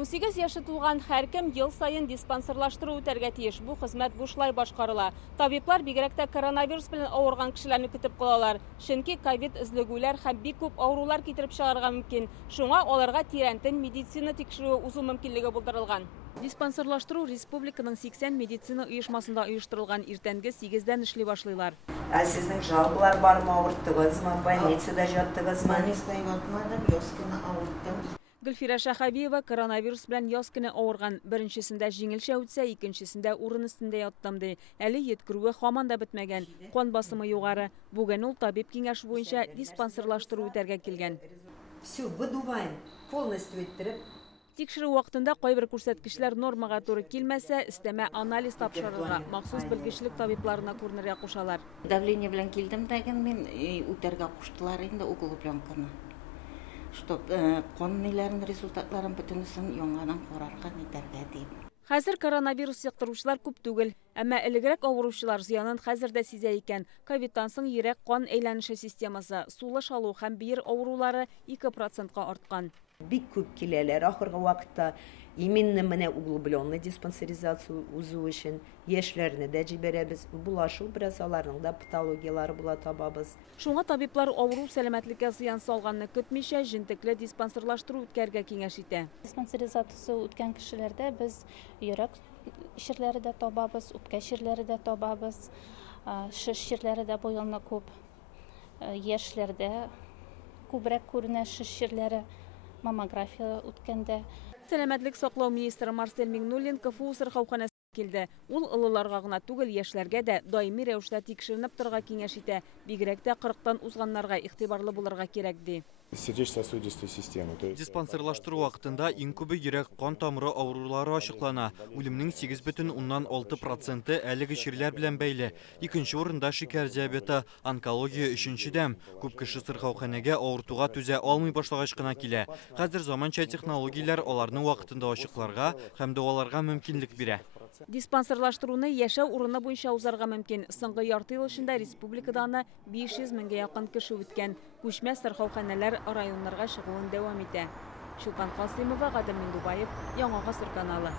18 яшы тулган һәркем ел сайын диспансерлаштыру үтәргә тиеш. Бу хезмәт бушлай башкарыла. Табиблар бигрәк тә коронавирус белән авырган кешеләрне көтеп калалар. Чөнки ковид эзлегүләр һәм бик күп авырулар китереп чыгарырга мөмкин. Шуңа аларга тирәнтен медицина тикшерүе узу мөмкинлеге булдырылган. Диспансерлаштыру республиканың 80 медицина оешмасында оештырылган. Иртәнге 8-дән эшли башлыйлар. Сезнең жалобалар бармы, авырттыгызмы, больницада жаттыгызмы? Больницада ятмадым, яскыны авырттым. Гөлфира Шахабиева коронавирус белән яз көне авырган. Беренчесендә җиңелчә үтсә, икенчесендә урын өстендә яттым ди. Әле йеткерүе һаман да бетмәгән. Кан басымы югары. Бүген ул табиб киңәше буенча диспансерлаштыру үтәргә килгән. Все, выдуваем, полностью иттереп. Тикшерү вакытында кайбер күрсәткечләр нормага туры килмәсә, өстәмә анализ тапшырырга, махсус белгечлек табибларына күренергә кушалар. Давление белән килдем дәген мен үтәргә куштылар инде углубленканы. Чтоб конниләрнең результатларын бөтенесен яңадан карарга итәргә дип. Хәзер коронавирус яктыручылар күп түгел, әмма элегрәк авыручылар зыянын хәзер дә сизә икән. Ковидтан соң йөрәк кан әйләнеше системасы, сулыш алу һәм биер авырулары 2%-ка арткан. Бик күп киләләр ахыргы вакытта. Именно менә углубленный диспансеризация узу өчен яшьләрне дә җибәрәбез. Булашу бераз аларның да патологиялары була табабыз. Шуңа табиблар авыру сәламәтлеккә зыян салганны көтмичә җентекле диспансерлаштыру үткәргә киңәш итә. Диспансеризация үткән кешеләрдә без йөрәк ширләре дә табабыз, үпкә ширләре дә табабыз, шиш ширләре дә бу елны күп. Яшьләрдә күбрәк күренә шиш ширләре маммография үткәндә. Сәламәтлек саклау министры Марсель Миңнуллин КФУ сырхауханәсенә килде. Ул олыларга гына түгел, яшьләргә дә даими рәвештә тикшеренеп торырга киңәш итә. Бигрәк тә 40-тан узганнарга игътибарлы булырга кирәк ди. Сердечно-сосудистой системы. Диспансерлаштыру вакытында иң күбе йөрәк кан тамыры авырулары ачыклана. Үлемнең 8,6% әлеге чирләр белән бәйле. Икенче урында шикәр диабеты, онкология өченчедән. Күп кеше сырхауханәгә авыртуга түзә алмый башлагач кына килә. Хәзер заманча технологияләр аларны вакытында ачыкларга һәм дәваларга мөмкинлек бирә. Диспансерлаштыруны яшәү урыны буенча узарга мөмкин. Соңгы ярты ел эчендә республикада 500 меңгә якын кеше үткән. Күчмә сырхауханәләр районнарга чыгуын дәвам итә. Шулпан Касыймова, Гадел Миндубаев, Яңа Гасыр каналы.